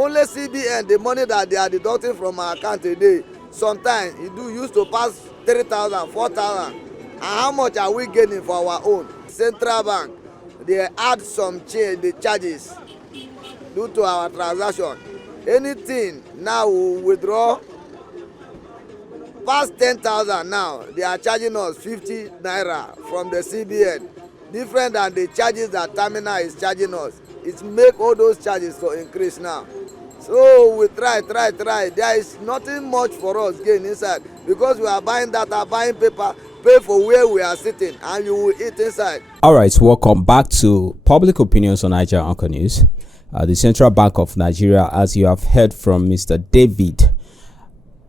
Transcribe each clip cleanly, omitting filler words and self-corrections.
Only CBN, the money that they are deducting from our account a day, sometimes used to pass 3,000, 4,000. And how much are we gaining for our own? Central Bank, they add some change, the charges due to our transaction. Anything now we withdraw past 10,000 now, they are charging us 50 naira from the CBN, different than the charges that terminal is charging us. It make all those charges to increase now. So we try. There is nothing much for us gain inside, because we are buying data, buying paper, pay for where we are sitting, and you will eat inside. All right, welcome back to Public Opinions on Naija Anchor News. The Central Bank of Nigeria, as you have heard from Mr. David,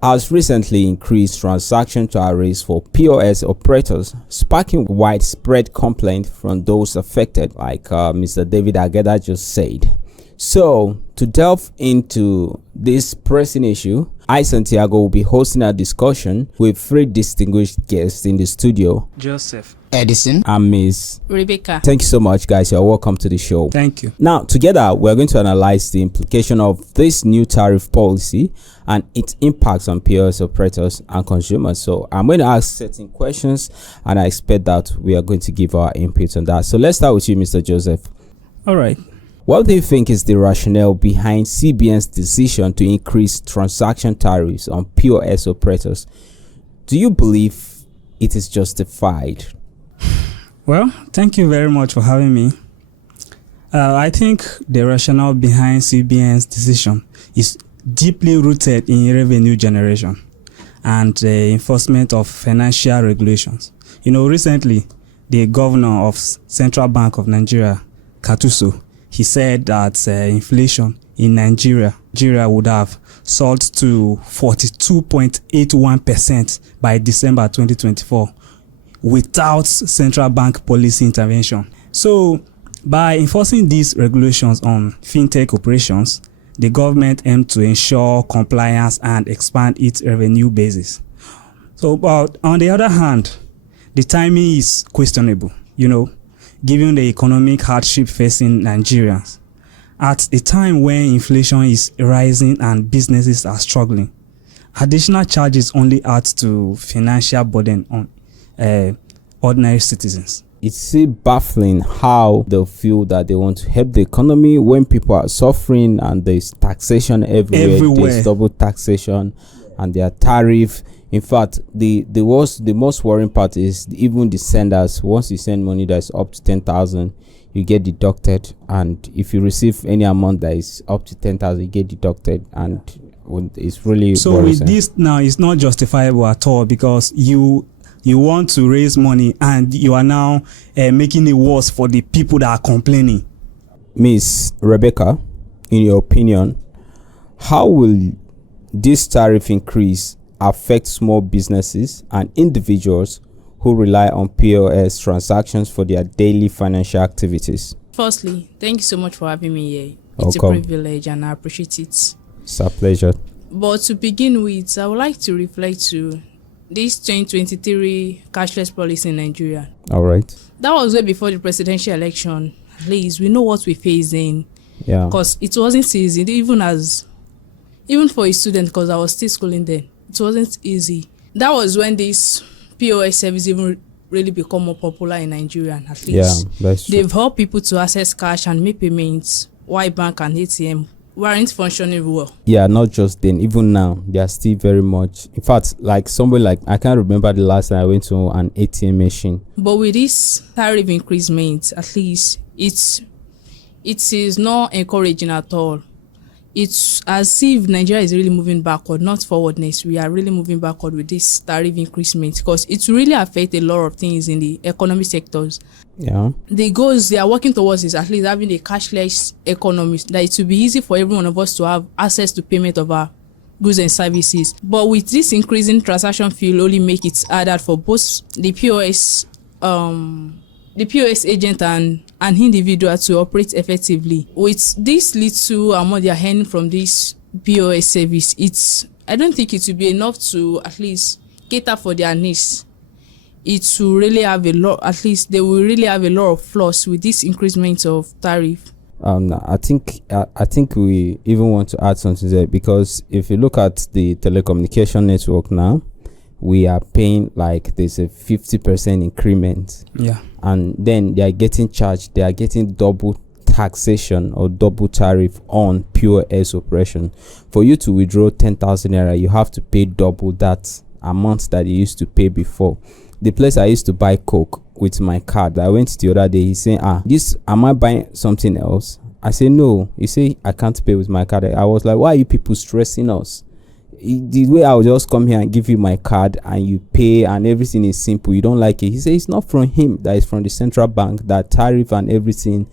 has recently increased transaction tariffs for POS operators, sparking widespread complaint from those affected, like Mr. David Ageda just said. So, to delve into this pressing issue, I, Santiago, will be hosting a discussion with three distinguished guests in the studio: Joseph, Edison, and Miss Rebecca. Thank you so much, guys. You're welcome to the show. Thank you. Now, together, we're going to analyze the implication of this new tariff policy and its impacts on POS operators and consumers. So, I'm going to ask certain questions, and I expect that we are going to give our input on that. So, let's start with you, Mr. Joseph. All right. What do you think is the rationale behind CBN's decision to increase transaction tariffs on POS operators? Do you believe it is justified? Well, thank you very much for having me. I think the rationale behind CBN's decision is deeply rooted in revenue generation and the enforcement of financial regulations. Recently, the governor of Central Bank of Nigeria, Katuso, he said that inflation in Nigeria would have soared to 42.81% by December 2024 without central bank policy intervention. So, by enforcing these regulations on fintech operations, the government aimed to ensure compliance and expand its revenue basis. So, but on the other hand, the timing is questionable, given the economic hardship facing Nigerians. At a time when inflation is rising and businesses are struggling, additional charges only add to financial burden on ordinary citizens. It's still baffling how they feel that they want to help the economy when people are suffering and there's taxation everywhere. There's double taxation and their tariff. In fact, the most worrying part is even the senders. Once you send money that's up to 10,000, you get deducted, and if you receive any amount that is up to 10,000, you get deducted, and it's really so worrisome. With this now, it's not justifiable at all, because you want to raise money and you are now making it worse for the people that are complaining. Miss Rebecca, in your opinion, how will this tariff increase affect small businesses and individuals who rely on POS transactions for their daily financial activities? Firstly, thank you so much for having me here. It's Welcome. a privilege and I appreciate it. It's a pleasure. But to begin with, I would like to reflect to this 2023 cashless policy in Nigeria. All right. That was way before the presidential election. At least we know what we're facing. Yeah. Because it wasn't easy, even for a student, because I was still schooling then. It wasn't easy. That was when this POS service even really become more popular in Nigeria, at least. Yeah, that's true. They've helped people to access cash and make payments while bank and ATM weren't functioning well. Yeah, not just then, even now, they are still very much. In fact, like somewhere like, I can't remember the last time I went to an ATM machine. But with this tariff increasement, at least it is not encouraging at all. It's as if Nigeria is really moving backward, not forwardness. We are really moving backward with this tariff increasement, because it really affects a lot of things in the economic sectors. Yeah. The goals they are working towards is at least having a cashless economy, that it will be easy for every one of us to have access to payment of our goods and services. But with this increasing transaction fee, will only make it harder for both the POS agent and an individual to operate effectively. With this little amount they are earning from this POS service, I don't think it will be enough to at least cater for their needs. It will really have a lot, at least they will really have a lot of flaws with this increasement of tariff. I think we even want to add something there, because if you look at the telecommunication network now, we are paying like there's a 50% increment. Yeah. And then they are getting double taxation or double tariff on POS operation. For you to withdraw 10,000 naira, you have to pay double that amount that you used to pay before. The place I used to buy Coke with my card, I went the other day, he's saying, am I buying something else? I say no. He say I can't pay with my card. I was like, why are you people stressing us? The way I will just come here and give you my card and you pay and everything is simple. You don't like it. He said it's not from him, that is from the central bank, that tariff and everything.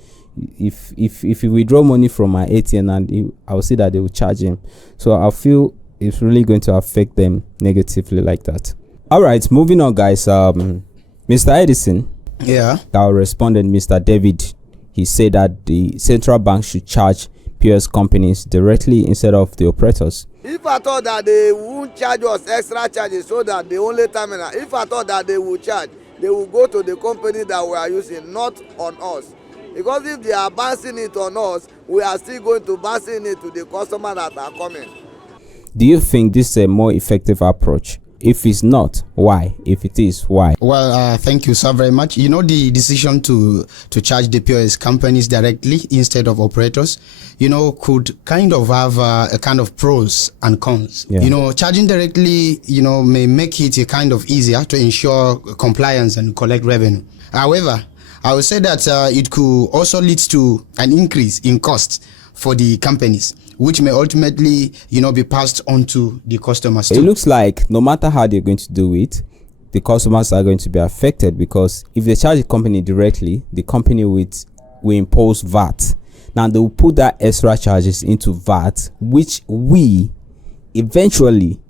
If you withdraw money from my ATM, and I will see that they will charge him. So I feel it's really going to affect them negatively like that. All right, moving on, guys. Mr. Edison, our respondent, Mr. David, he said that the central bank should charge POS companies directly instead of the operators. If I thought that they won't charge us extra charges so that the only terminal, if I thought that they would charge, they will go to the company that we are using, not on us. Because if they are bouncing it on us, we are still going to bouncing it to the customer that are coming. Do you think this is a more effective approach? If it's not, why? If it is, why? Well, thank you so very much. You know, the decision to charge the POS companies directly instead of operators, you know, could kind of have a kind of pros and cons. Yeah. You know, charging directly, you know, may make it a kind of easier to ensure compliance and collect revenue. However, I would say that it could also lead to an increase in cost for the companies, which may ultimately, you know, be passed on to the customers too. It looks like no matter how they're going to do it, the customers are going to be affected, because if they charge the company directly, the company will impose VAT. Now they will put that extra charges into VAT, which we eventually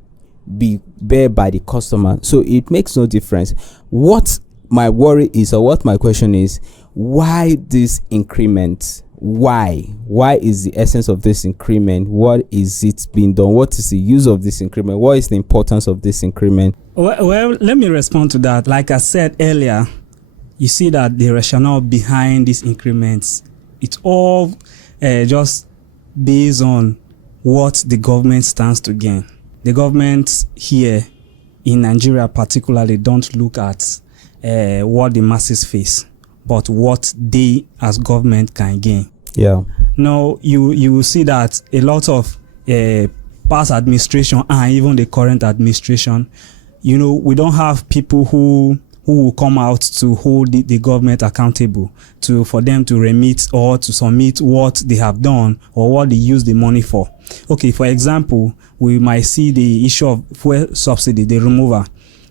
be bear by the customer. So it makes no difference. What my worry is, or what my question is, why this increment? Why is the essence of this increment? What is it being done? What is the use of this increment? What is the importance of this increment? Well, let me respond to that. Like I said earlier, you see that the rationale behind these increments, it's all just based on what the government stands to gain. The government here in Nigeria particularly don't look at what the masses face, but what they as government can gain. Yeah. Now you will see that a lot of past administration and even the current administration, you know, we don't have people who will come out to hold the government accountable for them to remit or to submit what they have done or what they use the money for. Okay, for example, we might see the issue of fuel subsidy, the removal.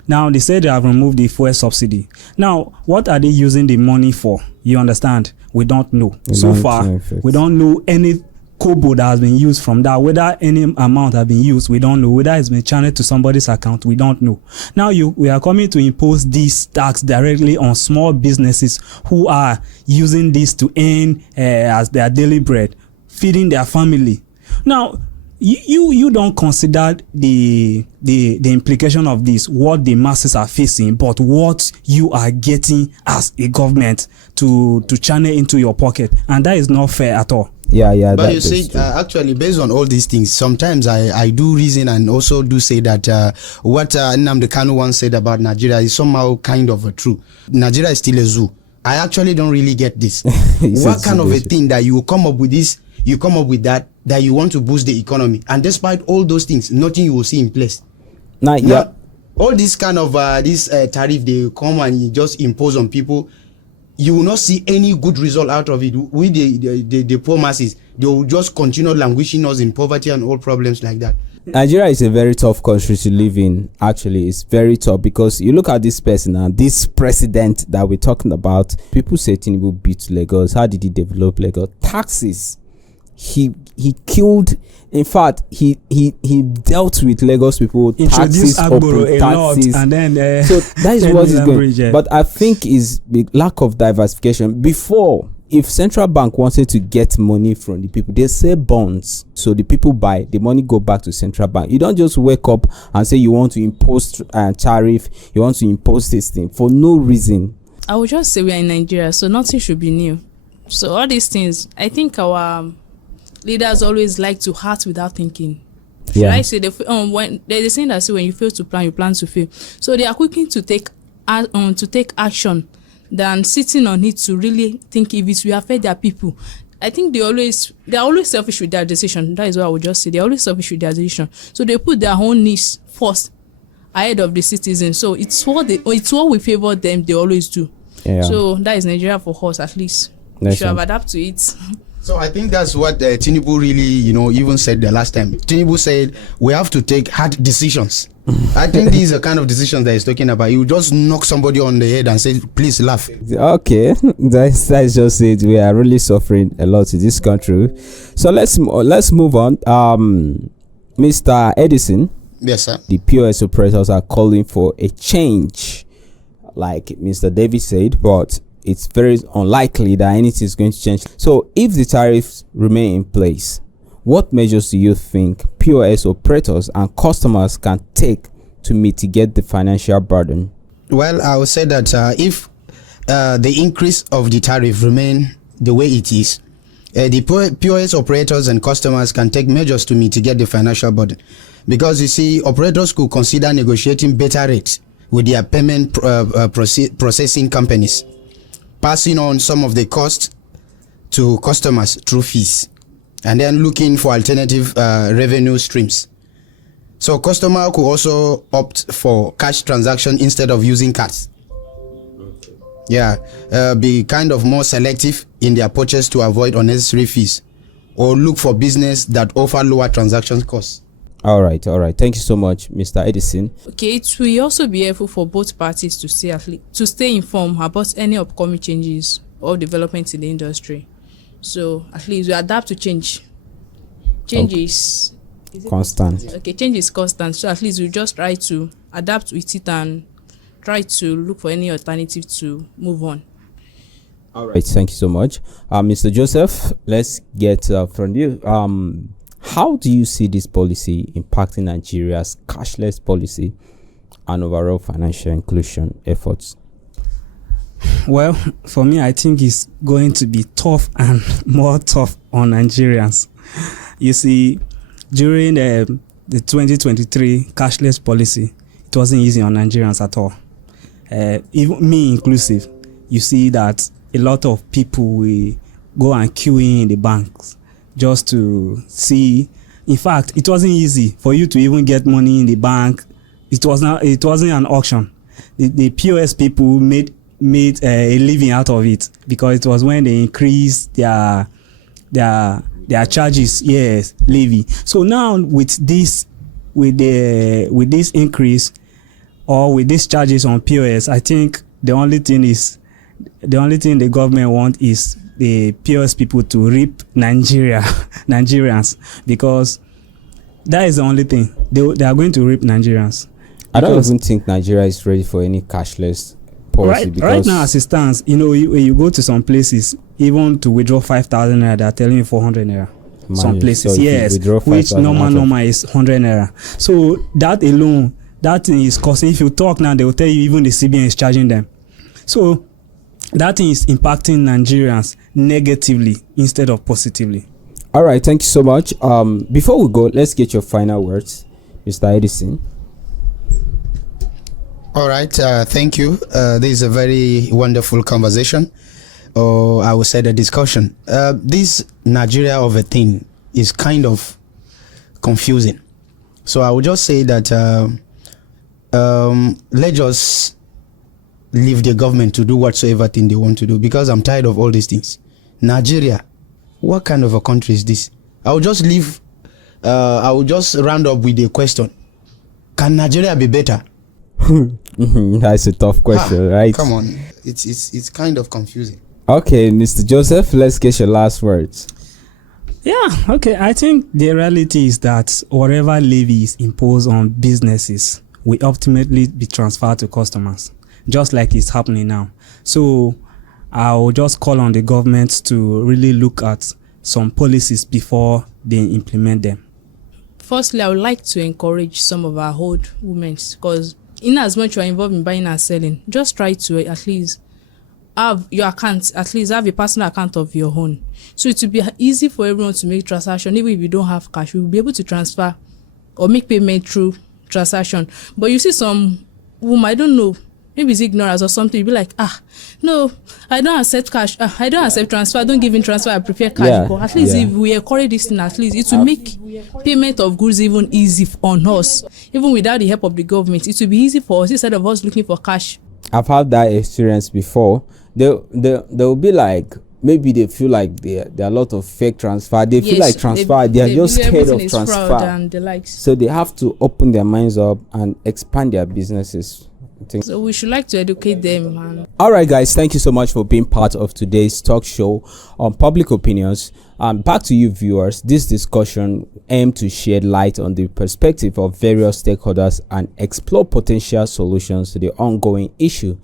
Now, they say they have removed the fuel subsidy. Now, what are they using the money for? You understand? We don't know. So far, we don't know any kobo that has been used from that. Whether any amount has been used, we don't know. Whether it's been channeled to somebody's account, we don't know. Now, we are coming to impose this tax directly on small businesses who are using this to earn as their daily bread, feeding their family. Now, you don't consider the implication of this, what the masses are facing, but what you are getting as a government to channel into your pocket, and that is not fair at all. Yeah. But you see, actually, based on all these things, sometimes I do reason and also do say that what Nnamdi Kanu once said about Nigeria is somehow kind of true. Nigeria is still a zoo. I actually don't really get this. What kind of a thing that you come up with this, you come up with that you want to boost the economy, and despite all those things, nothing you will see in place. Now, all this kind of this tariff they come and you just impose on people, you will not see any good result out of it. With the poor masses, they will just continue languishing us in poverty and all problems like that. Nigeria is a very tough country to live in. Actually, it's very tough, because you look at this person now, this president that we're talking about. People say Tinubu beat Lagos. How did he develop Lagos? Taxes. He killed. In fact, he dealt with Lagos people. Introduced Agboro a lot, and then so that is what is going. But I think is the lack of diversification. Before, if central bank wanted to get money from the people, they sell bonds, so the people buy, the money go back to central bank. You don't just wake up and say you want to impose tariff, you want to impose this thing for no reason. I would just say we are in Nigeria, so nothing should be new. So all these things, I think our leaders always like to act without thinking. Yeah. I say when there's a saying that say when you fail to plan, you plan to fail. So they are quick to take action than sitting on it to really think if it will affect their people. I think they're always selfish with their decision. That is what I would just say. They're always selfish with their decision. So they put their own needs first ahead of the citizens. So it's what we favor them. They always do. Yeah. So that is Nigeria for us, at least. We should have adapted to it. So I think that's what Tinubu really, even said the last time. Tinubu said we have to take hard decisions. I think these are kind of decisions that he's talking about. You just knock somebody on the head and say, please laugh. Okay, that's just it. We are really suffering a lot in this country. So let's move on. Mr. Edison. Yes, sir. The POS operators are calling for a change, like Mr. David said, but it's very unlikely that anything is going to change. So if the tariffs remain in place, what measures do you think POS operators and customers can take to mitigate the financial burden? Well, I would say that if the increase of the tariff remain the way it is, the POS operators and customers can take measures to mitigate the financial burden. Because you see, operators could consider negotiating better rates with their payment processing companies, passing on some of the costs to customers through fees, and then looking for alternative revenue streams. So customer could also opt for cash transaction instead of using cards. Yeah, be kind of more selective in their purchase to avoid unnecessary fees, or look for business that offer lower transaction costs. All right. Thank you so much, Mr. Edison. Okay, it will also be helpful for both parties to stay informed about any upcoming changes or developments in the industry. So at least we adapt to change. Change is constant. Okay, change is constant. So at least we just try to adapt with it and try to look for any alternative to move on. All right. Thank you so much, Mr. Joseph. Let's get from you. How do you see this policy impacting Nigeria's cashless policy and overall financial inclusion efforts? Well, for me, I think it's going to be tough and more tough on Nigerians. You see, during the 2023 cashless policy, it wasn't easy on Nigerians at all. Even me inclusive, you see that a lot of people will go and queue in the banks just to see. In fact, it wasn't easy for you to even get money in the bank. It wasn't an auction. The POS people made a living out of it, because it was when they increased their charges, yes, levy. So now with this increase, or with these charges on POS, I think the only thing the government want is the POS people to rip Nigerians, because that is the only thing they are going to rip Nigerians. I don't even think Nigeria is ready for any cashless policy. Right now, as it stands, when you go to some places, even to withdraw 5,000 naira, they are telling you 400 naira. Some places, so yes, which normal is 100 naira. So that alone, that thing is costing. If you talk now, they will tell you even the CBN is charging them. So that thing is impacting Nigerians negatively instead of positively. All right, thank you so much. Before we go, let's get your final words, Mr. Edison. All right, thank you. This is a very wonderful conversation, or I would say the discussion. This Nigeria of a thing is kind of confusing. So I would just say that let's just leave the government to do whatsoever thing they want to do, because I'm tired of all these things. Nigeria, what kind of a country is this? I will just round up with a question. Can Nigeria be better? That's a tough question, right? Come on, it's kind of confusing. Okay, Mr. Joseph, let's get your last words. Yeah, okay. I think the reality is that whatever levy is imposed on businesses will ultimately be transferred to customers, just like it's happening now. So I'll just call on the government to really look at some policies before they implement them. Firstly, I would like to encourage some of our old women, because in as much you are involved in buying and selling, just try to at least have your account, at least have a personal account of your own. So it will be easy for everyone to make transaction. Even if you don't have cash, you will be able to transfer or make payment through transaction. But you see some whom I don't know, maybe it's ignorance or something, you'll be like, no, I don't accept cash, I don't accept transfer, I don't give in transfer, I prefer cash. Yeah, But at least if we encourage this thing, at least it will make payment of goods even easy on us. Even without the help of the government, it will be easy for us instead of us looking for cash. I've had that experience before. They'll be like, maybe they feel like there are a lot of fake transfer. They feel like transfer. They are just scared of transfer. And the likes. So they have to open their minds up and expand their businesses. So we should like to educate them. And all right, guys, thank you so much for being part of today's talk show on public opinions. Back to you, viewers. This discussion aimed to shed light on the perspective of various stakeholders and explore potential solutions to the ongoing issue,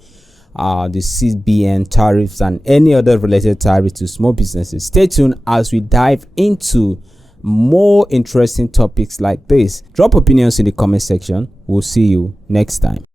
the CBN tariffs and any other related tariffs to small businesses. Stay tuned as we dive into more interesting topics like this. Drop opinions in the comment section. We'll see you next time.